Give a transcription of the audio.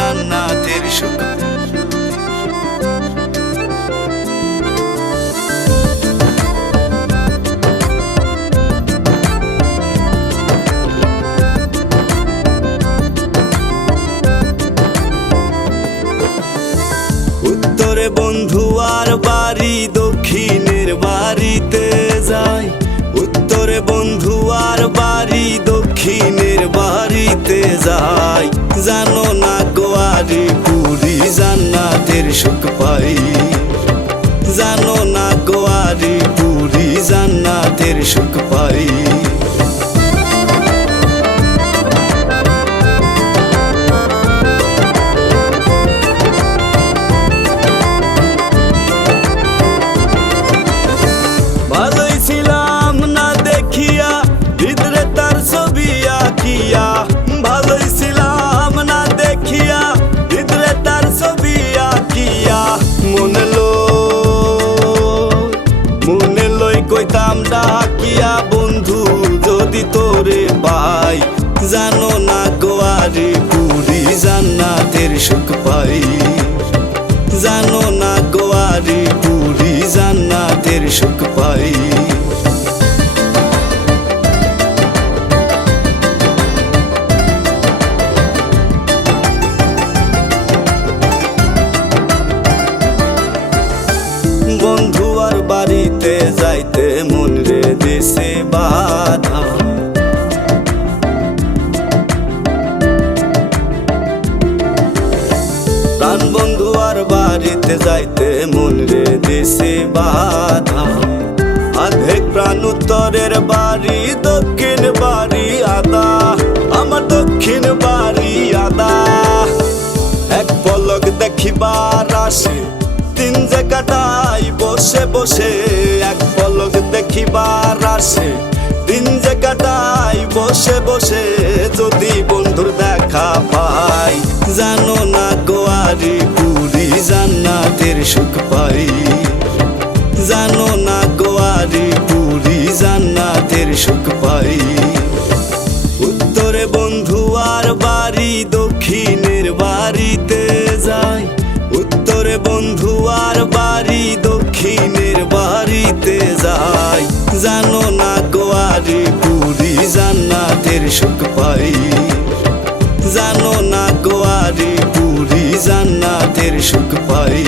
জান্নাতের সুখ। উত্তরে বন্ধু আর বাড়ি, দক্ষিণের বাড়িতে যাই। উত্তরে বন্ধু আর বাড়ি, দক্ষিণের বাড়িতে যাই। জানো না গোয়ারি পুরি জান্নাতের সুখ পাই। জানো না গোয়ারি পুরি জান্নাতের সুখ পাই। ভালোই ছিলাম না দেখিয়া, হৃদয়ে তার ছবি আঁকিয়া। ভালোই ছিলাম না দেখিয়া, হৃদয়ে তার ছবি আঁকিয়া। মনে লই কইতাম ডাকিয়া, বন্ধু যদি তোরে পাই। জানো না গোয়ারি পুরি জান্নাতের সুখ পাই। জানো না গোয়ারি পুরি জান্নাতের সুখ পাই। বন্ধু আর বাড়িতে যাইতে মন রে দিছে বাধা। প্রাণ বন্ধু আর বাড়িতে যাইতে মন রে দিছে বাধা। আধেক প্রাণ উত্তরের বাড়ি, দক্ষিণ বাড়ি আদা। আমার দক্ষিণ বাড়ি আদা। এক পলক দেখিবার আসে, দিন যে কাটাই বসে বসে। এক পলক দেখিবার আসে, দিন যে কাটাই বসে বসে। যদি বন্ধুর দেখা পাই। জানো না গোয়ারি পুরি জান্নাতের সুখ পাই। জানো না গোয়ারি পুরি জান্নাতের সুখ পাই। উত্তরে বন্ধু আর বাড়ি, দক্ষিণের বাড়িতে যাই। উত্তরে বন্ধু আর বাড়ি, দক্ষিণের বাড়িতে যাই। জানো না গোয়ারি পুরি জান্নাতের সুখ পাই। জানো না গোয়ারি পুরি জান্নাতের সুখ পাই।